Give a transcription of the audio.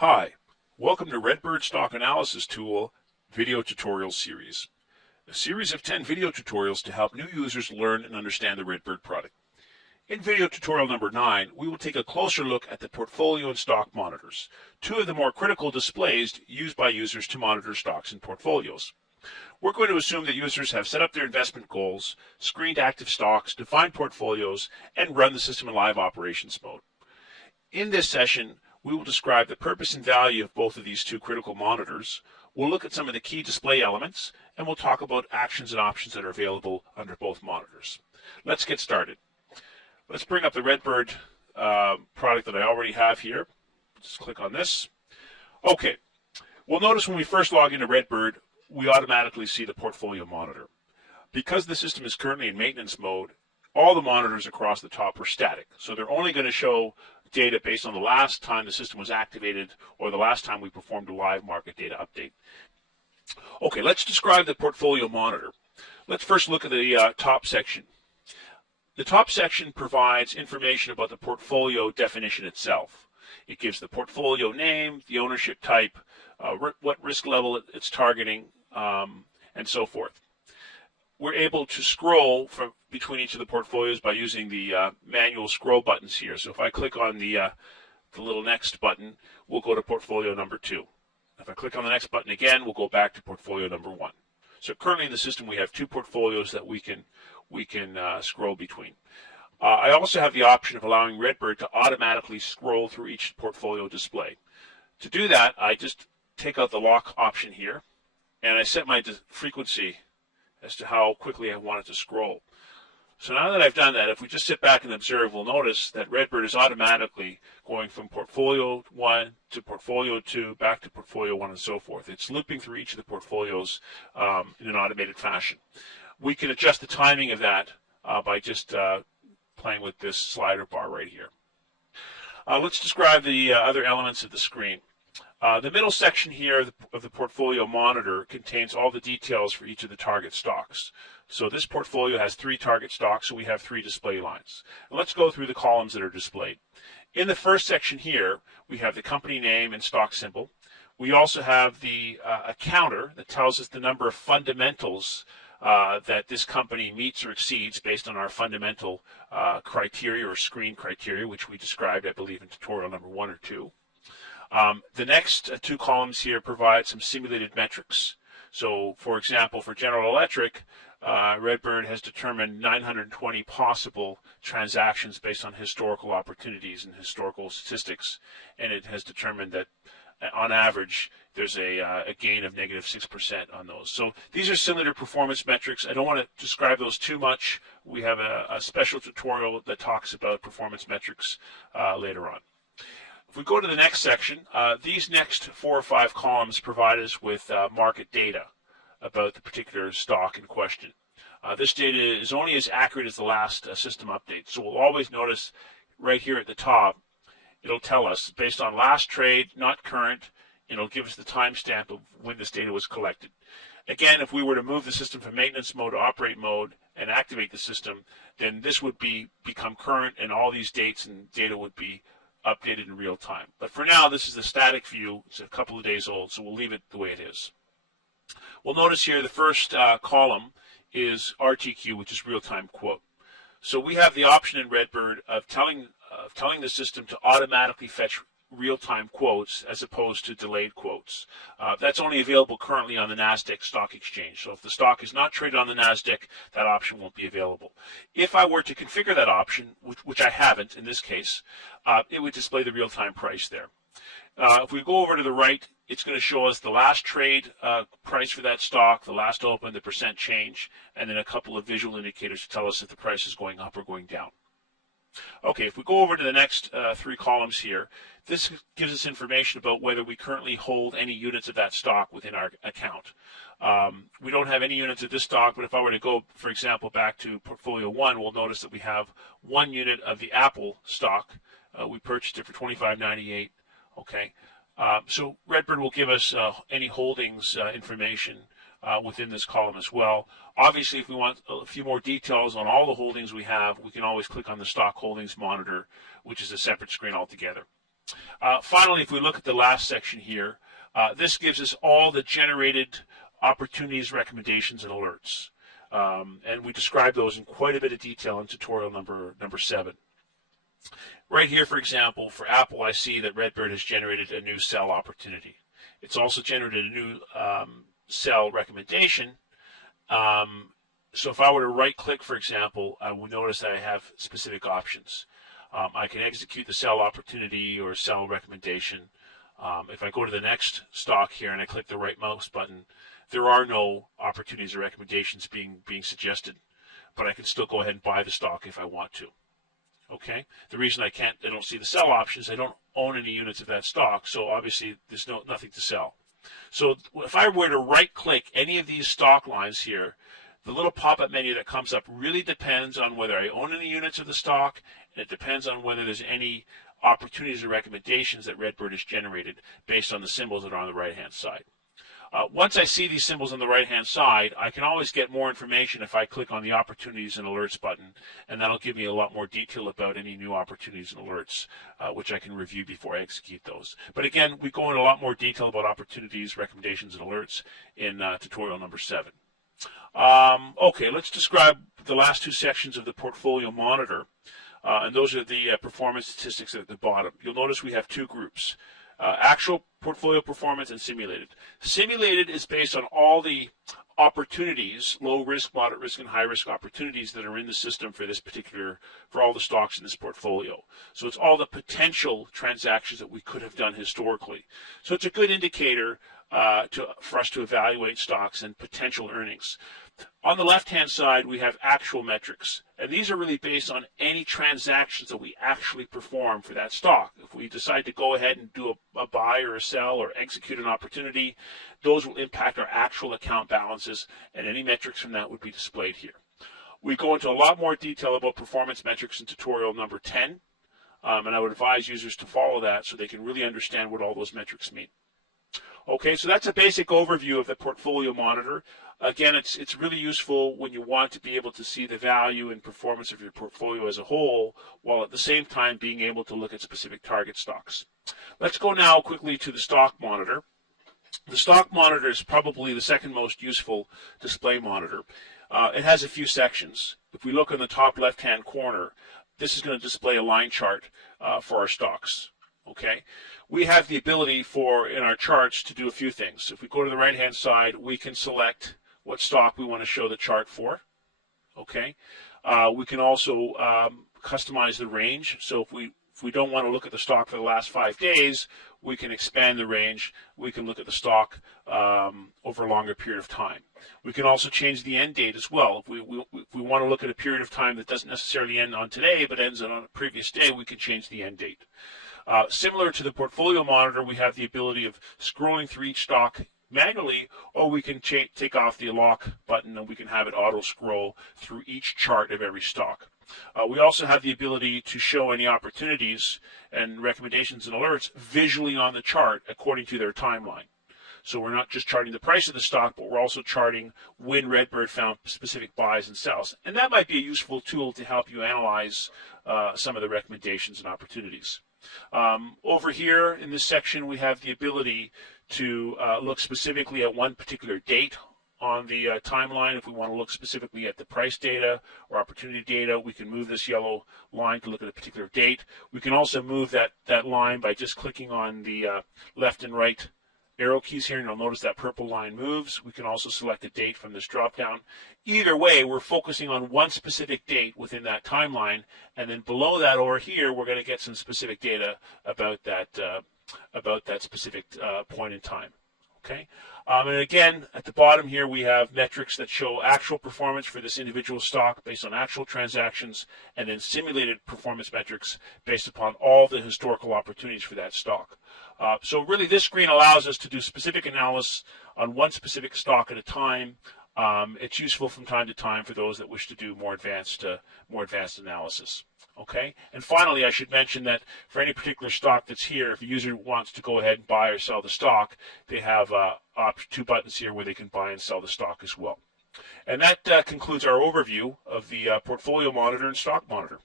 Hi, welcome to RedBird Stock Analysis Tool video tutorial series. A series of 10 video tutorials to help new users learn and understand the RedBird product. In video tutorial number 9, we will take a closer look at the portfolio and stock monitors, two of the more critical displays used by users to monitor stocks and portfolios. We're going to assume that users have set up their investment goals, screened active stocks, defined portfolios, and run the system in live operations mode. In this session, we will describe the purpose and value of both of these two critical monitors. We'll look at some of the key display elements, and we'll talk about actions and options that are available under both monitors. Let's get started. Let's bring up the RedBird product that I already have here. Just click on this. Okay, we'll notice when we first log into RedBird, we automatically see the portfolio monitor. Because the system is currently in maintenance mode, all the monitors across the top are static. So they're only going to show data based on the last time the system was activated or the last time we performed a live market data update. Okay, let's describe the portfolio monitor. Let's first look at the top section. The top section provides information about the portfolio definition itself. It gives the portfolio name, the ownership type, what risk level it's targeting, and so forth. We're able to scroll from between each of the portfolios by using the manual scroll buttons here. So if I click on the little next button, we'll go to portfolio number 2. If I click on the next button again, we'll go back to portfolio number 1. So currently in the system, we have 2 portfolios that we can scroll between. I also have the option of allowing RedBird to automatically scroll through each portfolio display. To do that, I just take out the lock option here, and I set my frequency as to how quickly I want it to scroll. So now that I've done that, if we just sit back and observe, we'll notice that RedBird is automatically going from portfolio 1 to portfolio 2, back to portfolio 1, and so forth. It's looping through each of the portfolios in an automated fashion. We can adjust the timing of that by just playing with this slider bar right here. Let's describe the other elements of the screen. The middle section here of the portfolio monitor contains all the details for each of the target stocks. So this portfolio has 3 target stocks, so we have 3 display lines. And let's go through the columns that are displayed. In the first section here, we have the company name and stock symbol. We also have a counter that tells us the number of fundamentals that this company meets or exceeds based on our fundamental criteria or screen criteria, which we described, I believe, in tutorial number 1 or 2. The next 2 columns here provide some simulated metrics. So, for example, for General Electric, RedBird has determined 920 possible transactions based on historical opportunities and historical statistics, and it has determined that on average there's a gain of negative 6% on those. So these are similar performance metrics. I don't want to describe those too much. We have a special tutorial that talks about performance metrics later on. If we go to the next section, these next 4 or 5 columns provide us with market data about the particular stock in question. This data is only as accurate as the last system update. So we'll always notice right here at the top, it'll tell us based on last trade, not current. It'll give us the timestamp of when this data was collected. Again, if we were to move the system from maintenance mode to operate mode and activate the system, then this would become current, and all these dates and data would be updated in real time. But for now, this is the static view. It's a couple of days old, so we'll leave it the way it is. We'll notice here the first column is RTQ, which is real-time quote. So we have the option in RedBird of telling the system to automatically fetch real-time quotes as opposed to delayed quotes. That's only available currently on the NASDAQ stock exchange. So if the stock is not traded on the NASDAQ, that option won't be available. If I were to configure that option, which I haven't in this case, it would display the real-time price there. If we go over to the right, it's going to show us the last trade price for that stock, the last open, the percent change, and then a couple of visual indicators to tell us if the price is going up or going down. Okay, if we go over to the next 3 columns here, this gives us information about whether we currently hold any units of that stock within our account. We don't have any units of this stock, but if I were to go, for example, back to portfolio 1, we'll notice that we have 1 unit of the Apple stock. We purchased it for $25.98. Okay, so RedBird will give us any holdings information within this column as well. Obviously, if we want a few more details on all the holdings we have, we can always click on the stock holdings monitor, which is a separate screen altogether. Finally, if we look at the last section here, this gives us all the generated opportunities, recommendations, and alerts. And we describe those in quite a bit of detail in tutorial number 7. Right here, for example, for Apple, I see that RedBird has generated a new sell opportunity. It's also generated a new sell recommendation. So if I were to right-click, for example, I will notice that I have specific options. I can execute the sell opportunity or sell recommendation. If I go to the next stock here and I click the right mouse button, there are no opportunities or recommendations being suggested, but I can still go ahead and buy the stock if I want to. Okay. The reason I don't see the sell options, I don't own any units of that stock, so obviously there's nothing to sell. So if I were to right-click any of these stock lines here, the little pop-up menu that comes up really depends on whether I own any units of the stock, and it depends on whether there's any opportunities or recommendations that RedBird has generated based on the symbols that are on the right-hand side. Once I see these symbols on the right-hand side, I can always get more information if I click on the Opportunities and Alerts button, and that'll give me a lot more detail about any new opportunities and alerts, which I can review before I execute those. But again, we go into a lot more detail about opportunities, recommendations, and alerts in tutorial number 7. Okay, let's describe the last 2 sections of the Portfolio Monitor, and those are the performance statistics at the bottom. You'll notice we have 2 groups. Actual portfolio performance and simulated. Simulated is based on all the opportunities, low risk, moderate risk, and high risk opportunities that are in the system for all the stocks in this portfolio. So it's all the potential transactions that we could have done historically. So it's a good indicator for us to evaluate stocks and potential earnings. On the left-hand side, we have actual metrics, and these are really based on any transactions that we actually perform for that stock. If we decide to go ahead and do a buy or a sell or execute an opportunity, those will impact our actual account balances, and any metrics from that would be displayed here. We go into a lot more detail about performance metrics in tutorial number 10, and I would advise users to follow that so they can really understand what all those metrics mean. Okay, so that's a basic overview of the Portfolio Monitor. Again, it's really useful when you want to be able to see the value and performance of your portfolio as a whole, while at the same time being able to look at specific target stocks. Let's go now quickly to the Stock Monitor. The Stock Monitor is probably the second most useful display monitor. It has a few sections. If we look in the top left-hand corner, this is going to display a line chart for our stocks. Okay, we have the ability in our charts to do a few things. If we go to the right-hand side, we can select what stock we want to show the chart for. Okay, we can also customize the range. So if we don't want to look at the stock for the last 5 days, we can expand the range. We can look at the stock over a longer period of time. We can also change the end date as well. If we want to look at a period of time that doesn't necessarily end on today, but ends on a previous day, we can change the end date. Similar to the Portfolio Monitor, we have the ability of scrolling through each stock manually, or we can take off the lock button and we can have it auto scroll through each chart of every stock. We also have the ability to show any opportunities and recommendations and alerts visually on the chart according to their timeline. So we're not just charting the price of the stock, but we're also charting when RedBird found specific buys and sells. And that might be a useful tool to help you analyze some of the recommendations and opportunities. Over here in this section, we have the ability to look specifically at one particular date on the timeline. If we want to look specifically at the price data or opportunity data, we can move this yellow line to look at a particular date. We can also move that line by just clicking on the left and right arrow keys here, and you'll notice that purple line moves. We can also select a date from this drop-down. Either way, we're focusing on one specific date within that timeline, and then below that over here, we're going to get some specific data about that specific point in time. Okay, and again, at the bottom here, we have metrics that show actual performance for this individual stock based on actual transactions, and then simulated performance metrics based upon all the historical opportunities for that stock. So really, this screen allows us to do specific analysis on one specific stock at a time. It's useful from time to time for those that wish to do more advanced analysis. Okay, and finally, I should mention that for any particular stock that's here, if a user wants to go ahead and buy or sell the stock, they have 2 buttons here where they can buy and sell the stock as well. And that concludes our overview of the Portfolio Monitor and Stock Monitor.